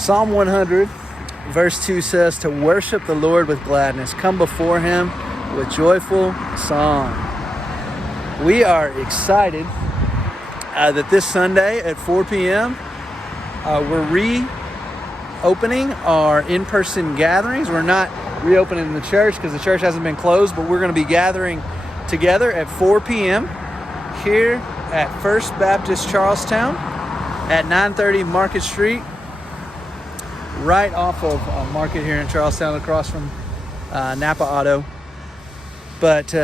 Psalm 100, verse 2 says to worship the Lord with gladness. Come before him with joyful song. We are excited that this Sunday at 4 p.m. We're reopening our in-person gatherings. We're not reopening the church because the church hasn't been closed, but we're going to be gathering together at 4 p.m. here at First Baptist Charlestown at 930 Market Street, right off of Market here in Charlestown, across from Napa Auto. But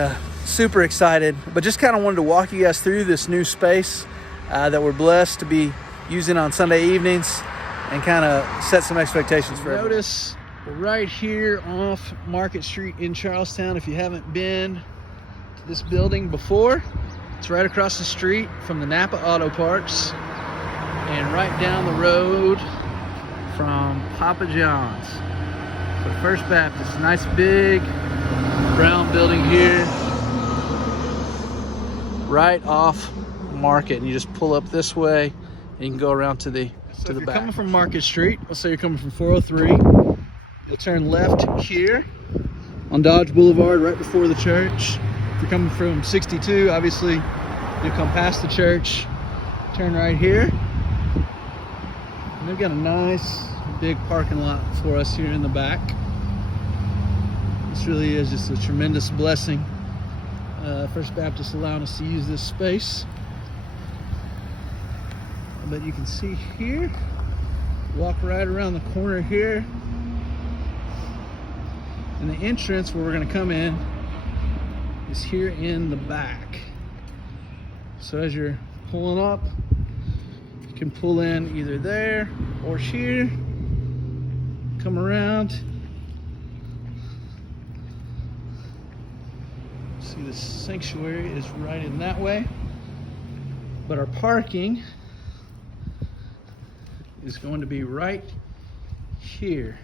super excited, but just kind of wanted to walk you guys through this new space that we're blessed to be using on Sunday evenings and kind of set some expectations for everyone. Notice right here off Market Street in Charlestown, if you haven't been to this building before, it's right across the street from the Napa Auto Parts and right down the road from Papa John's. So First Baptist, nice big brown building here, right off Market, and you just pull up this way and you can go around to the back. If you're coming from Market Street, let's say you're coming from 403, you'll turn left here on Dodge Boulevard right before the church. If you're coming from 62, obviously you'll come past the church, turn right here, and they've got a nice big parking lot for us here in the back. This really is just a tremendous blessing. First Baptist allowing us to use this space. But you can see here, walk right around the corner here, and the entrance where we're going to come in is here in the back. So as you're pulling up, you can pull in either there or here, come around. See, the sanctuary is right in that way, but our parking is going to be right here.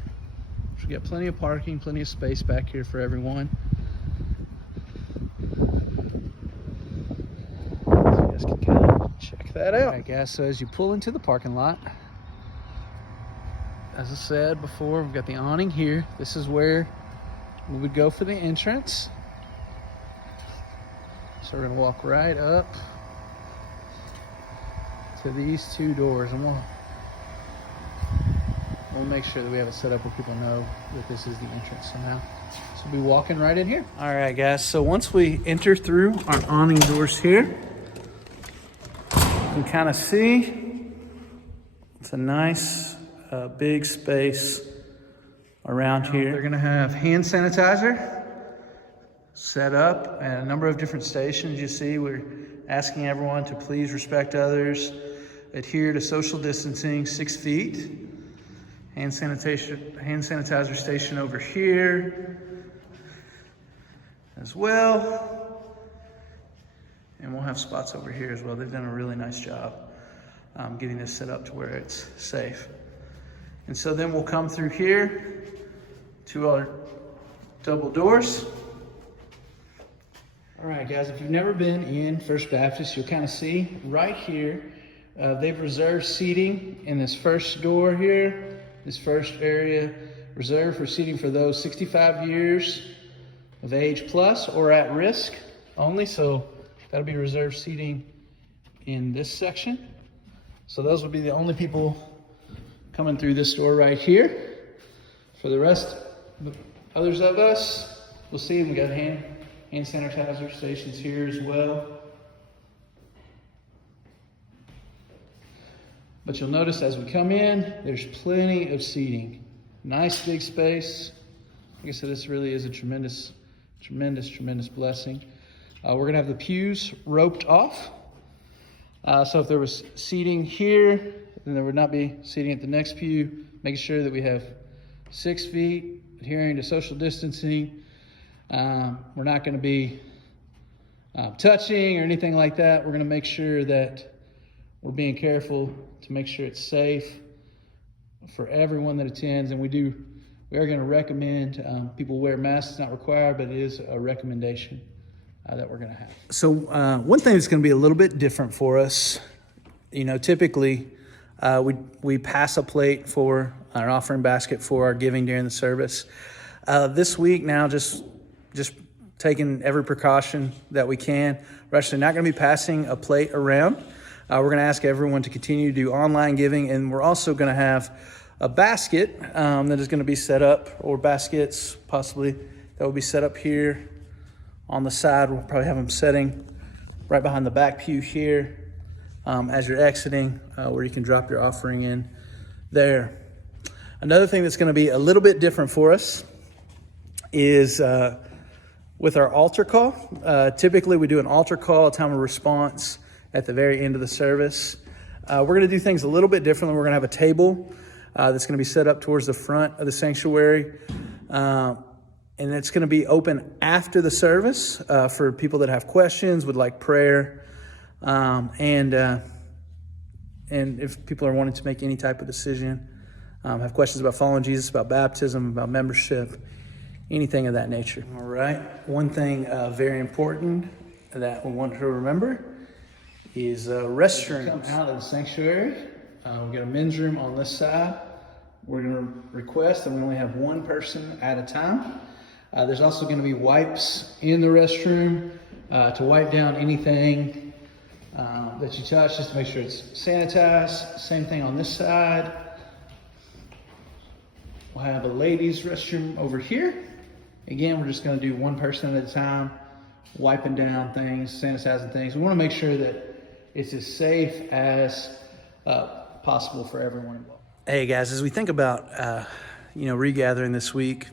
So we got plenty of parking, plenty of space back here for everyone. So you guys can kind of check that out. All right, guys, so as you pull into the parking lot, as I said before, we've got the awning here. This is where we would go for the entrance. So we're gonna walk right up to these two doors, and we'll make sure that we have it set up where people know that this is the entrance somehow. So we'll be walking right in here. All right, guys, so once we enter through our awning doors here, you can kind of see it's a nice big space around here. They're gonna have hand sanitizer set up at a number of different stations. You see, we're asking everyone to please respect others, adhere to social distancing, 6 feet. Hand sanitizer station over here as well. And we'll have spots over here as well. They've done a really nice job getting this set up to where it's safe. And so then we'll come through here to our double doors. All right, guys, if you've never been in First Baptist, you'll kind of see right here, they've reserved seating in this first door here. This first area reserved for seating for those 65 years of age plus or at risk only. So that'll be reserved seating in this section. So those will be the only people coming through this door right here. For the rest, others of us, we'll see we got hand sanitizer stations here as well. But you'll notice as we come in, there's plenty of seating. Nice big space. Like I said, this really is a tremendous blessing. We're gonna have the pews roped off. So if there was seating here, then there would not be seating at the next pew, making sure that we have 6 feet, adhering to social distancing. We're not gonna be touching or anything like that. We're gonna make sure that we're being careful to make sure it's safe for everyone that attends. And we are going to recommend people wear masks. It's not required, but it is a recommendation that we're going to have. So one thing that's going to be a little bit different for us, typically We pass a plate for an offering basket for our giving during the service. This week now, just taking every precaution that we can. We're actually not going to be passing a plate around. We're going to ask everyone to continue to do online giving, and we're also going to have a basket that is going to be set up, or baskets possibly, that will be set up here on the side. We'll probably have them setting right behind the back pew here as you're exiting, where you can drop your offering in there. Another thing that's going to be a little bit different for us is with our altar call. Typically we do an altar call, a time of response at the very end of the service. We're going to do things a little bit differently. We're going to have a table that's going to be set up towards the front of the sanctuary. And it's going to be open after the service for people that have questions, would like prayer. And if people are wanting to make any type of decision, have questions about following Jesus, about baptism, about membership, anything of that nature. All right. One thing very important that we want to remember is restrooms. Come out of the sanctuary. We've got a men's room on this side. We're going to request that we only have one person at a time. There's also going to be wipes in the restroom to wipe down anything that you touch, just to make sure it's sanitized. Same thing on this side. We'll have a ladies' restroom over here. Again, we're just going to do one person at a time, wiping down things, sanitizing things. We want to make sure that it's as safe as possible for everyone involved. Hey guys, as we think about regathering this week,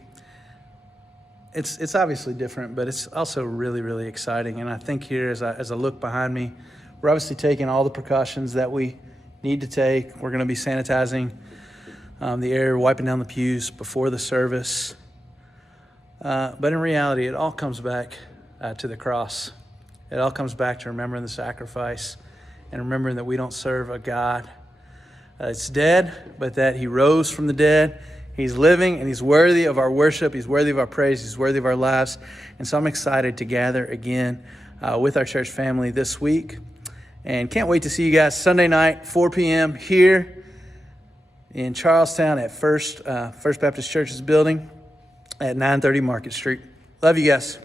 it's obviously different, but it's also really, really exciting. And I think here, as I look behind me, we're obviously taking all the precautions that we need to take. We're going to be sanitizing the area, wiping down the pews before the service. But in reality, it all comes back to the cross. It all comes back to remembering the sacrifice and remembering that we don't serve a God that's dead, but that he rose from the dead. He's living and he's worthy of our worship. He's worthy of our praise. He's worthy of our lives. And so I'm excited to gather again with our church family this week. And can't wait to see you guys Sunday night, 4 p.m. here in Charlestown at First Baptist Church's building at 930 Market Street. Love you guys.